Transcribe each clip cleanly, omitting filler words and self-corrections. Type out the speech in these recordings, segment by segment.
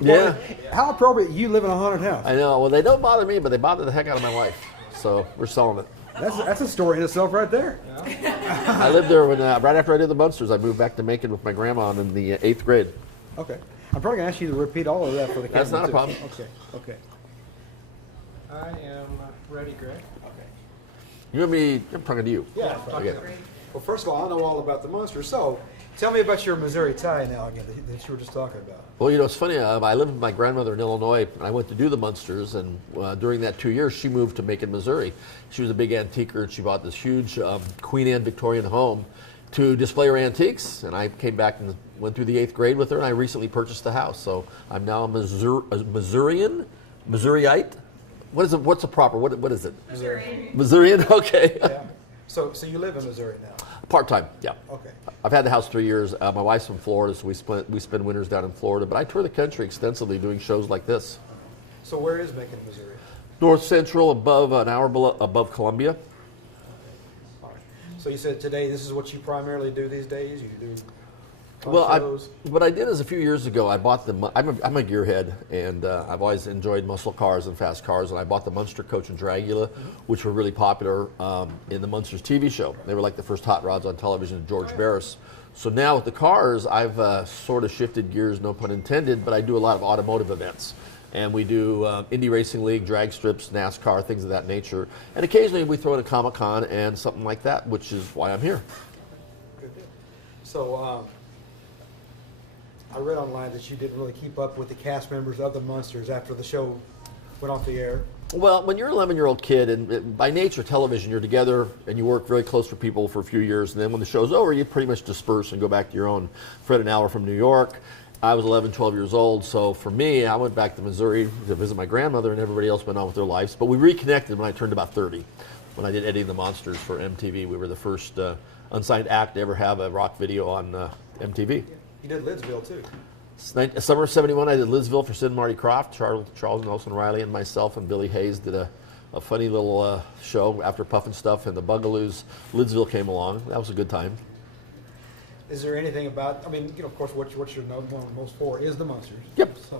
Yeah. How appropriate you live in a haunted house. I know. Well, they don't bother me, but they bother the heck out of my wife. So we're selling it. That's a story in itself right there. I lived there when right after I did the Munsters. I moved back to Macon with my grandma in the 8th grade. Okay. I'm probably going to ask you to repeat all of that for the camera. That's not a problem. Okay. I am ready, Greg. Okay. You want me? I'm talking to you. Yeah. Okay. Well, first of all, I know all about the Munster. So, tell me about your Missouri tie now again that you were just talking about. Well, it's funny. I lived with my grandmother in Illinois, and I went to do the Munsters, and during that 2 years, she moved to Macon, Missouri. She was a big antiquer, and she bought this huge Queen Anne Victorian home to display her antiques, and I came back and went through the 8th grade with her, and I recently purchased the house. So I'm now a Missouriite. What's the proper? What is it? Missourian. Okay. Yeah. So you live in Missouri now? Part-time, yeah. Okay. I've had the house 3 years. My wife's from Florida, so we spend winters down in Florida. But I tour the country extensively doing shows like this. So where is Macon, Missouri? North Central, above an hour above Columbia. All right. So you said today this is what you primarily do these days? You do what I did is a few years ago, I bought I'm a gearhead, and I've always enjoyed muscle cars and fast cars, and I bought the Munster Coach and Dragula, which were really popular in the Munsters TV show. They were like the first hot rods on television, George Barris. So now with the cars, I've sort of shifted gears, no pun intended, but I do a lot of automotive events. And we do Indy Racing League, drag strips, NASCAR, things of that nature. And occasionally we throw in a Comic-Con and something like that, which is why I'm here. Good. So I read online that you didn't really keep up with the cast members of the Munsters after the show went off the air. Well, when you're an 11-year-old kid, and by nature, television, you're together and you work very close for people for a few years, and then when the show's over, you pretty much disperse and go back to your own. Fred and Al were from New York. I was 11, 12 years old, so for me, I went back to Missouri to visit my grandmother, and everybody else went on with their lives. But we reconnected when I turned about 30. When I did Eddie and the Monsters for MTV, we were the first unsigned act to ever have a rock video on MTV. You did Lidsville, too. Summer of '71, I did Lidsville for Sid and Marty Krofft. Charles Nelson Riley and myself and Billy Hayes did a funny little show after Puffin' Stuff and the Bugaloos. Lidsville came along. That was a good time. Is there anything about, of course, what you're known most for is the Munsters. Yep. So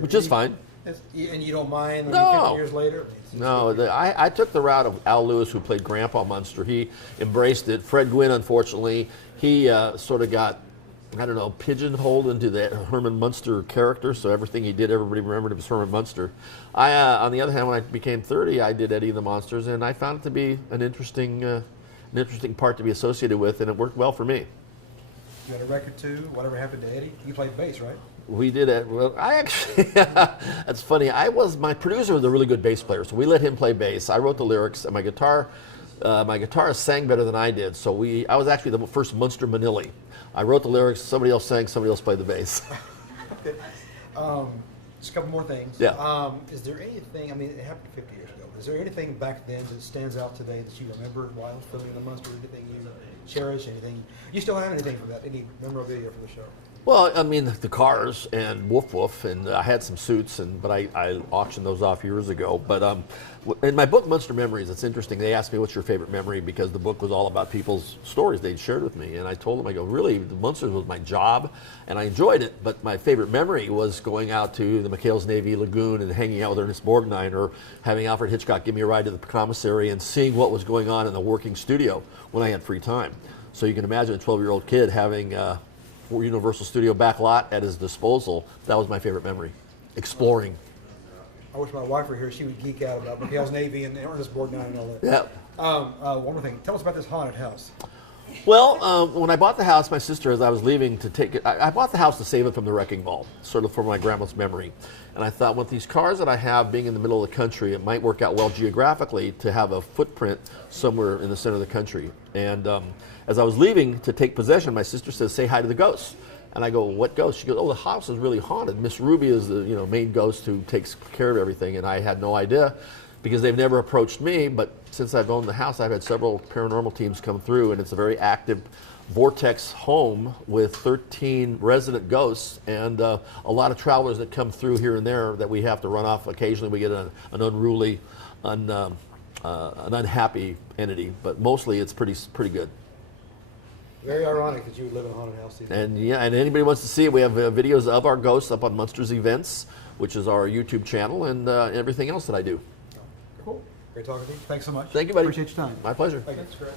which is fine. And you don't mind when No. 50 years later? No, I took the route of Al Lewis, who played Grandpa Munster. He embraced it. Fred Gwynn, unfortunately, he sort of got, pigeonholed into the Herman Munster character, so everything he did, everybody remembered it was Herman Munster. On the other hand, when I became 30, I did Eddie and the Monsters, and I found it to be an interesting part to be associated with, and it worked well for me. You had a record too, Whatever Happened to Eddie? You played bass, right? We did it. Well, I actually, that's funny. My producer was a really good bass player, so we let him play bass. I wrote the lyrics, and my guitarist sang better than I did, so I was actually the first Munster Manili. I wrote the lyrics, somebody else sang, somebody else played the bass. Okay. Just a couple more things. Yeah. Is there anything, it happened 50 years ago, is there anything back then that stands out today that you remember while filming the Munster? Anything you cherish? Anything? You still have anything from that? Any memorabilia for the show? Well, the cars and Woof Woof, and I had some suits, but I auctioned those off years ago. But in my book, Munster Memories, it's interesting. They asked me, what's your favorite memory? Because the book was all about people's stories they'd shared with me. And I told them, I go, really, the Munsters was my job, and I enjoyed it. But my favorite memory was going out to the McHale's Navy Lagoon and hanging out with Ernest Borgnine, or having Alfred Hitchcock give me a ride to the commissary and seeing what was going on in the working studio when I had free time. So you can imagine a 12-year-old kid having Universal Studio back lot at his disposal. That was my favorite memory. Exploring. I wish my wife were here. She would geek out about McHale's Navy and Ernest Borgnine and all that. Yeah. One more thing. Tell us about this haunted house. Well, when I bought the house, my sister, as I was leaving to take it, I bought the house to save it from the wrecking ball, sort of for my grandma's memory. And I thought, with these cars that I have being in the middle of the country, it might work out well geographically to have a footprint somewhere in the center of the country. And as I was leaving to take possession, my sister says, say hi to the ghosts. And I go, what ghost? She goes, oh, the house is really haunted. Miss Ruby is the main ghost who takes care of everything. And I had no idea, because they've never approached me. But since I've owned the house, I've had several paranormal teams come through, and it's a very active vortex home with 13 resident ghosts and a lot of travelers that come through here and there that we have to run off. Occasionally we get an unruly, an unhappy entity, but mostly it's pretty good. Very ironic that you would live in a haunted house. And yeah, and anybody wants to see it, we have videos of our ghosts up on Munster's Events, which is our YouTube channel, and everything else that I do. Cool. Great talking to you. Thanks so much. Thank you, buddy. Appreciate your time. My pleasure. Thank you. That's great.